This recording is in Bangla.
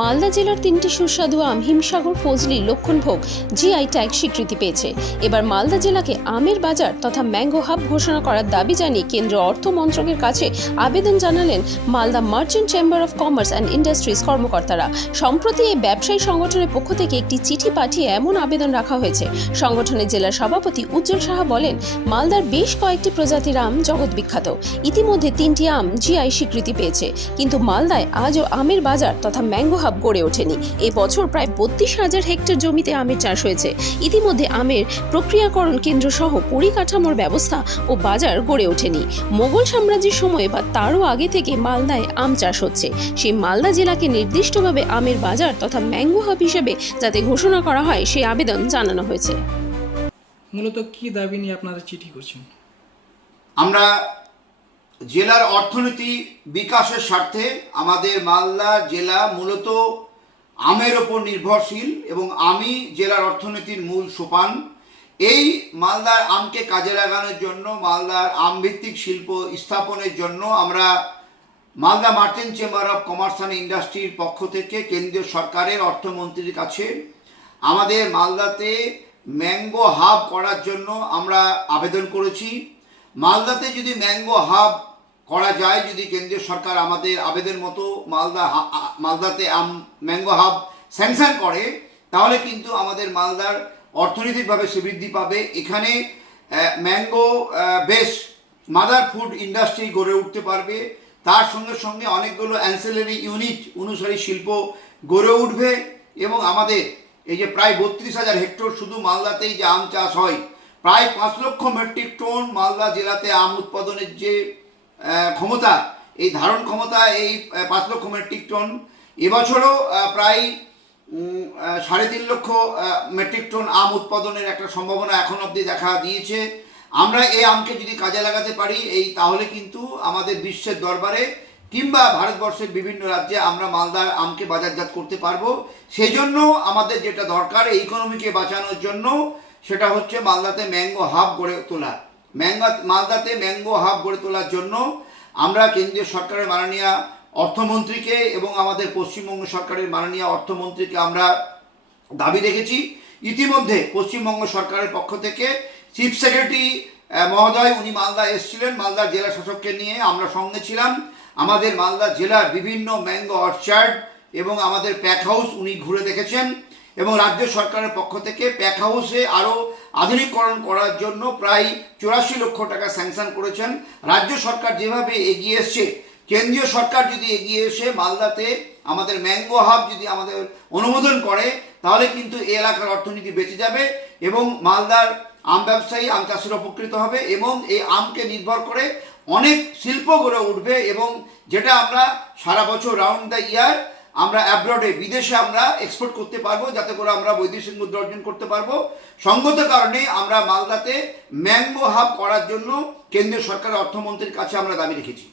মালদা জেলার তিনটি সুস্বাদু আম হিমসাগর ফজলি লক্ষণভোগ জিআই ট্যাগ স্বীকৃতি পেয়েছে। এবার মালদা জেলাকে আমের বাজার তথা ম্যাঙ্গো হাব ঘোষণা করার দাবি জানিয়ে কেন্দ্র অর্থ মন্ত্রকের কাছে আবেদন জানালেন Malda Merchant Chamber of Commerce and Industries কর্মকর্তারা। সম্প্রতি এই ব্যবসায়ী সংগঠনের পক্ষ থেকে একটি চিঠি পাঠিয়ে এমন আবেদন রাখা হয়েছে। সংগঠনের জেলা সভাপতি উজ্জ্বল সাহা বলেন, মালদার বেশ কয়েকটি প্রজাতির আম জগৎ বিখ্যাত। ইতিমধ্যে তিনটি আম জিআই স্বীকৃতি পেয়েছে। কিন্তু মালদায় আজও আমের বাজার তথা ম্যাঙ্গো হাব গড়ে ওঠেনি। এই বছর প্রায় বত্রিশ হাজার হেক্টর জমিতে আমের চাষ হয়েছে। ইতিমধ্যে আমের প্রক্রিয়াকরণ কেন্দ্র সহ পরিকাঠামোর ব্যবস্থা ও বাজার গড়ে ওঠেনি। মোগল সাম্রাজ্যের সময় বা তারও আগে থেকে মালদায় আম চাষ হচ্ছে। সেই মালদা জেলাকে নির্দিষ্টভাবে আমের বাজার তথা ম্যাঙ্গো হাব হিসেবে যাতে ঘোষণা করা হয় সেই আবেদন জানানো হয়েছে। মূলত কি দাবি নিয়ে আপনারা চিঠি করছেন? আমরা জেলার অর্থনীতি বিকাশের স্বার্থে আমাদের মালদা জেলা মূলত আমের ওপর নির্ভরশীল এবং আমি জেলার অর্থনীতির মূল সোপান। এই মালদার আমকে কাজে লাগানোর জন্য, মালদার আমভিত্তিক শিল্প স্থাপনের জন্য আমরা Malda Merchant Chamber of Commerce and ইন্ডাস্ট্রির পক্ষ থেকে কেন্দ্রীয় সরকারের অর্থমন্ত্রীর কাছে আমাদের মালদাতে ম্যাঙ্গো হাব করার জন্য আমরা আবেদন করেছি। মালদাতে যদি ম্যাঙ্গো হাব করা যায় যদি কেন্দ্রীয় সরকার আমাদের আবেদের মতো মালদা মালদাতে আম, ম্যাঙ্গো হাব স্যাংশন করে, তাহলে কিন্তু আমাদের মালদার অর্থনৈতিকভাবে সমৃদ্ধি পাবে। এখানে ম্যাঙ্গো বেশ মাদার ফুড ইন্ডাস্ট্রি গড়ে উঠতে পারবে। তার সঙ্গে সঙ্গে অনেকগুলো অ্যান্সেলারি ইউনিট অনুসারী শিল্প গড়ে উঠবে এবং আমাদের এই যে প্রায় বত্রিশ হাজার হেক্টর শুধু মালদাতেই যে আম চাষ হয়, প্রায় পাঁচ লক্ষ মেট্রিক টন মালদা জেলাতে আম উৎপাদনের যে ক্ষমতা, এই ধারণ ক্ষমতা, এই পাঁচ লক্ষ মেট্রিক টন এবছরও প্রায় সাড়ে তিন লক্ষ মেট্রিক টন আম উৎপাদনের একটা সম্ভাবনা এখন অবধি দেখা দিয়েছে। আমরা এই আমকে যদি কাজে লাগাতে পারি, এই, তাহলে কিন্তু আমাদের বিশ্বের দরবারে কিংবা ভারতবর্ষের বিভিন্ন রাজ্যে আমরা মালদার আমকে বাজারজাত করতে পারব। সেই জন্য আমাদের যেটা দরকার, এই ইকোনমিকে বাঁচানোর জন্য, সেটা হচ্ছে মালদাতে ম্যাঙ্গো হাব গড়ে তোলা। ম্যাঙ্গা, মালদাতে ম্যাঙ্গো হাব গড়ে তোলার জন্য আমরা কেন্দ্রীয় সরকারের মাননীয় অর্থমন্ত্রীকে এবং আমাদের পশ্চিমবঙ্গ সরকারের মাননীয় অর্থমন্ত্রীকে আমরা দাবি রেখেছি। ইতিমধ্যে পশ্চিমবঙ্গ সরকারের পক্ষ থেকে চিফ সেক্রেটারি মহোদয়, উনি মালদা এসেছিলেন। মালদা জেলা শাসককে নিয়ে আমরা সঙ্গে ছিলাম। আমাদের মালদা জেলার বিভিন্ন ম্যাঙ্গো অর্চার্ড এবং আমাদের প্যাক হাউস উনি ঘুরে দেখেছেন। এবং রাজ্য সরকারের পক্ষ থেকে প্যাক হাউসে আরও আধুনিকরণ করার জন্য প্রায় চুরাশি লক্ষ টাকা স্যাংশন করেছেন। রাজ্য সরকার যেভাবে এগিয়ে এসছে, কেন্দ্রীয় সরকার যদি এগিয়ে এসে মালদাতে আমাদের ম্যাঙ্গো হাব যদি আমাদের অনুমোদন করে, তাহলে কিন্তু এই এলাকার অর্থনীতি বেঁচে যাবে এবং মালদার আম ব্যবসায়ী, আম চাষিরা উপকৃত হবে এবং এই আমকে নির্ভর করে অনেক শিল্প গড়ে উঠবে এবং যেটা আমরা সারা বছর রাউন্ড দ্য ইয়ার আমরা অ্যাব্রডে বিদেশে আমরা এক্সপোর্ট করতে পারব, যাতে করে আমরা বৈদেশিক মুদ্রা অর্জন করতে পারব। সঙ্গত কারণে আমরা মালদাতে ম্যাঙ্গো হাব করার জন্য কেন্দ্রীয় সরকারের অর্থমন্ত্রীর কাছে আমরা দাবি রেখেছি।